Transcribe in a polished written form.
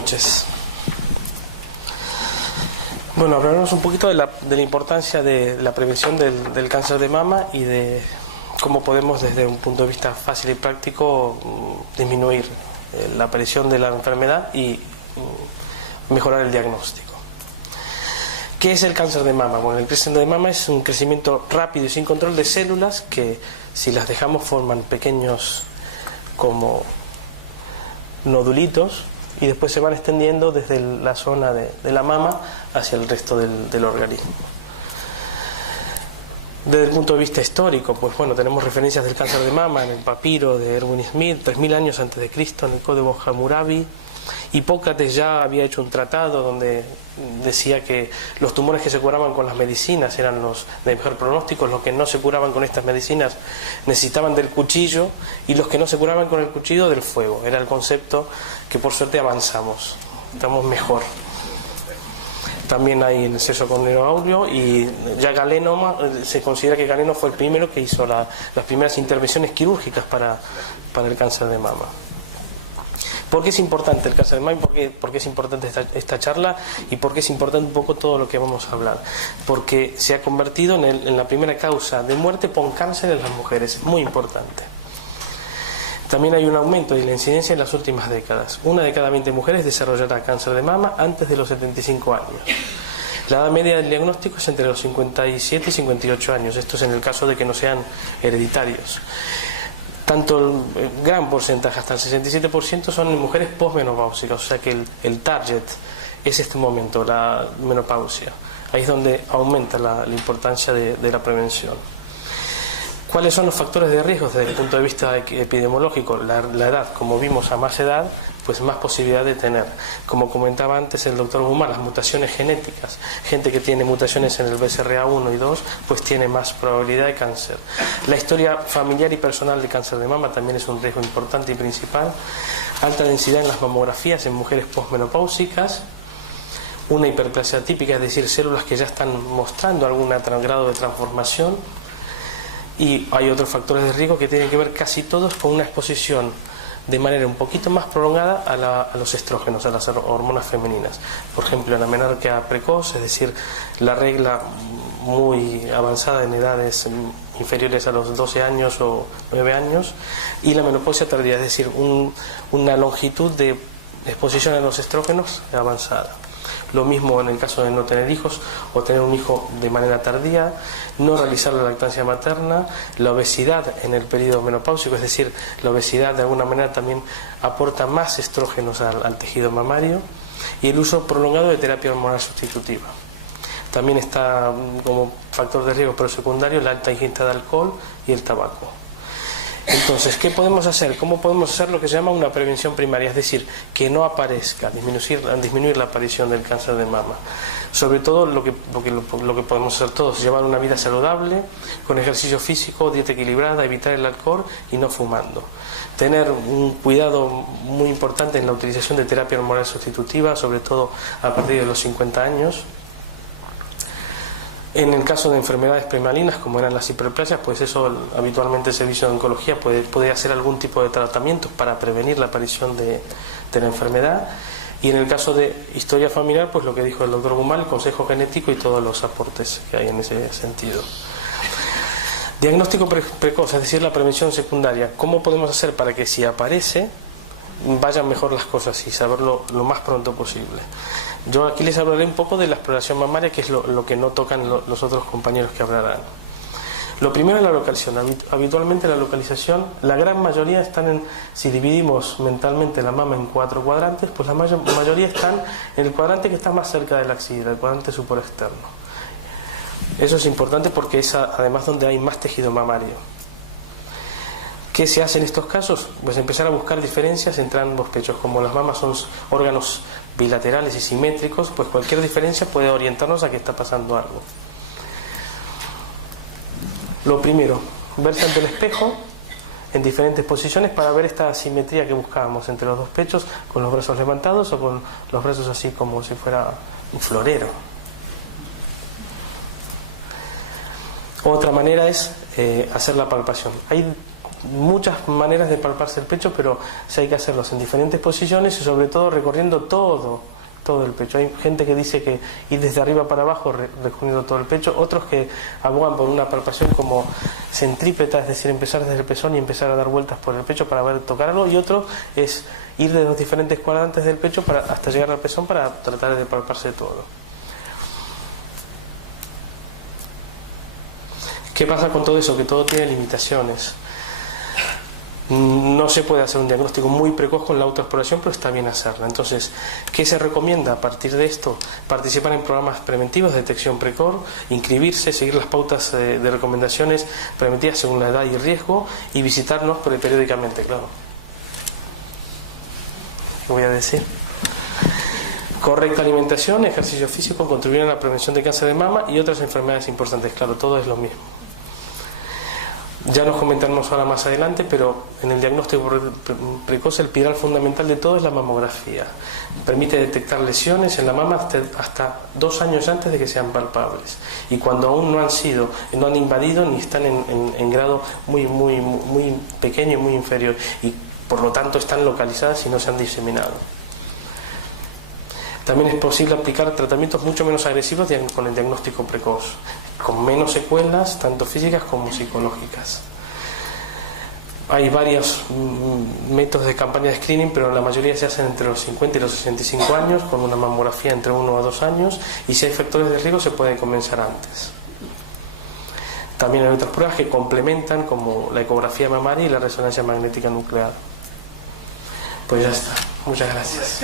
noches. Bueno, hablaremos un poquito de la importancia de la prevención del cáncer de mama y de cómo podemos, desde un punto de vista fácil y práctico, disminuir la aparición de la enfermedad y mejorar el diagnóstico. ¿Qué es el cáncer de mama? Bueno, el cáncer de mama es un crecimiento rápido y sin control de células que, si las dejamos, forman pequeños como nodulitos y después se van extendiendo desde la zona de la mama hacia el resto del organismo. Desde el punto de vista histórico, pues bueno, tenemos referencias del cáncer de mama en el papiro de Erwin Smith, 3000 años antes de Cristo, en el Código Hammurabi. Hipócrates ya había hecho un tratado donde decía que los tumores que se curaban con las medicinas eran los de mejor pronóstico, los que no se curaban con estas medicinas necesitaban del cuchillo y los que no se curaban con el cuchillo del fuego. Era el concepto que por suerte avanzamos, estamos mejor. También hay el sexo con Nero Áureo y ya Galeno, se considera que Galeno fue el primero que hizo las primeras intervenciones quirúrgicas para el cáncer de mama. ¿Por qué es importante el cáncer de mama? ¿Por qué es importante esta charla? ¿Y por qué es importante un poco todo lo que vamos a hablar? Porque se ha convertido en la primera causa de muerte por cáncer en las mujeres. Muy importante. También hay un aumento de la incidencia en las últimas décadas. 1 de cada 20 mujeres desarrollará cáncer de mama antes de los 75 años. La edad media del diagnóstico es entre los 57 y 58 años. Esto es en el caso de que no sean hereditarios. Tanto el gran porcentaje, hasta el 67%, son en mujeres posmenopáusicas, o sea que el target es este momento, la menopausia. Ahí es donde aumenta la importancia de la prevención. ¿Cuáles son los factores de riesgo desde el punto de vista epidemiológico? La edad, como vimos, a más edad, pues más posibilidad de tener. Como comentaba antes el doctor Gumar, las mutaciones genéticas. Gente que tiene mutaciones en el BCRA1 y 2, pues tiene más probabilidad de cáncer. La historia familiar y personal de cáncer de mama también es un riesgo importante y principal. Alta densidad en las mamografías en mujeres posmenopáusicas. Una hiperplasia típica, es decir, células que ya están mostrando algún grado de transformación. Y hay otros factores de riesgo que tienen que ver casi todos con una exposición de manera un poquito más prolongada a los estrógenos, a las hormonas femeninas. Por ejemplo, la menarquia precoz, es decir, la regla muy avanzada en edades inferiores a los 12 años o 9 años, y la menopausia tardía, es decir, una longitud de exposición a los estrógenos avanzada. Lo mismo en el caso de no tener hijos o tener un hijo de manera tardía, no realizar la lactancia materna, la obesidad en el periodo menopáusico, es decir, la obesidad de alguna manera también aporta más estrógenos al tejido mamario, y el uso prolongado de terapia hormonal sustitutiva. También está como factor de riesgo pero secundario la alta ingesta de alcohol y el tabaco. Entonces, ¿qué podemos hacer? ¿Cómo podemos hacer lo que se llama una prevención primaria? Es decir, que no aparezca, disminuir la aparición del cáncer de mama. Sobre todo lo que podemos hacer todos, llevar una vida saludable, con ejercicio físico, dieta equilibrada, evitar el alcohol y no fumando. Tener un cuidado muy importante en la utilización de terapia hormonal sustitutiva, sobre todo a partir de los 50 años. En el caso de enfermedades premalinas, como eran las hiperplasias, pues eso habitualmente el servicio de oncología puede hacer algún tipo de tratamientos para prevenir la aparición de la enfermedad. Y en el caso de historia familiar, pues lo que dijo el doctor Gumar, el consejo genético y todos los aportes que hay en ese sentido. Diagnóstico precoz, es decir, la prevención secundaria. ¿Cómo podemos hacer para que si aparece vayan mejor las cosas y saberlo lo más pronto posible? Yo aquí les hablaré un poco de la exploración mamaria, que es lo que no tocan los otros compañeros que hablarán. Lo primero es la localización. Habitualmente la localización, la gran mayoría están si dividimos mentalmente la mama en 4 cuadrantes, pues la mayoría están en el cuadrante que está más cerca de la axila, el cuadrante supraexterno. Eso es importante porque es además donde hay más tejido mamario. ¿Qué se hace en estos casos? Pues empezar a buscar diferencias entre ambos pechos. Como las mamas son órganos bilaterales y simétricos, pues cualquier diferencia puede orientarnos a que está pasando algo. Lo primero, verse ante el espejo en diferentes posiciones para ver esta asimetría que buscábamos entre los dos pechos, con los brazos levantados o con los brazos así como si fuera un florero. Otra manera es hacer la palpación. Hay muchas maneras de palparse el pecho, pero sí hay que hacerlos en diferentes posiciones y sobre todo recorriendo todo el pecho. Hay gente que dice que ir desde arriba para abajo recorriendo todo el pecho, otros que abogan por una palpación como centrípeta, es decir, empezar desde el pezón y empezar a dar vueltas por el pecho para ver tocar algo, y otro es ir de los diferentes cuadrantes del pecho hasta llegar al pezón para tratar de palparse todo. ¿Qué pasa con todo eso? Que todo tiene limitaciones. No se puede hacer un diagnóstico muy precoz con la autoexploración, pero está bien hacerla. Entonces, ¿qué se recomienda a partir de esto? Participar en programas preventivos de detección precoz, inscribirse, seguir las pautas de recomendaciones preventivas según la edad y riesgo, y visitarnos periódicamente, claro. ¿Qué voy a decir? Correcta alimentación, ejercicio físico contribuyen a la prevención de cáncer de mama y otras enfermedades importantes. Claro, todo es lo mismo. Ya nos comentaremos ahora más adelante, pero en el diagnóstico precoz el pilar fundamental de todo es la mamografía. Permite detectar lesiones en la mama hasta 2 años antes de que sean palpables, y cuando aún no han invadido ni están en grado muy pequeño y muy inferior, y por lo tanto están localizadas y no se han diseminado. También es posible aplicar tratamientos mucho menos agresivos con el diagnóstico precoz, con menos secuelas, tanto físicas como psicológicas. Hay varios métodos de campaña de screening, pero la mayoría se hacen entre los 50 y los 65 años, con una mamografía entre 1 a 2 años, y si hay factores de riesgo se puede comenzar antes. También hay otras pruebas que complementan, como la ecografía mamaria y la resonancia magnética nuclear. Pues ya está. Muchas gracias.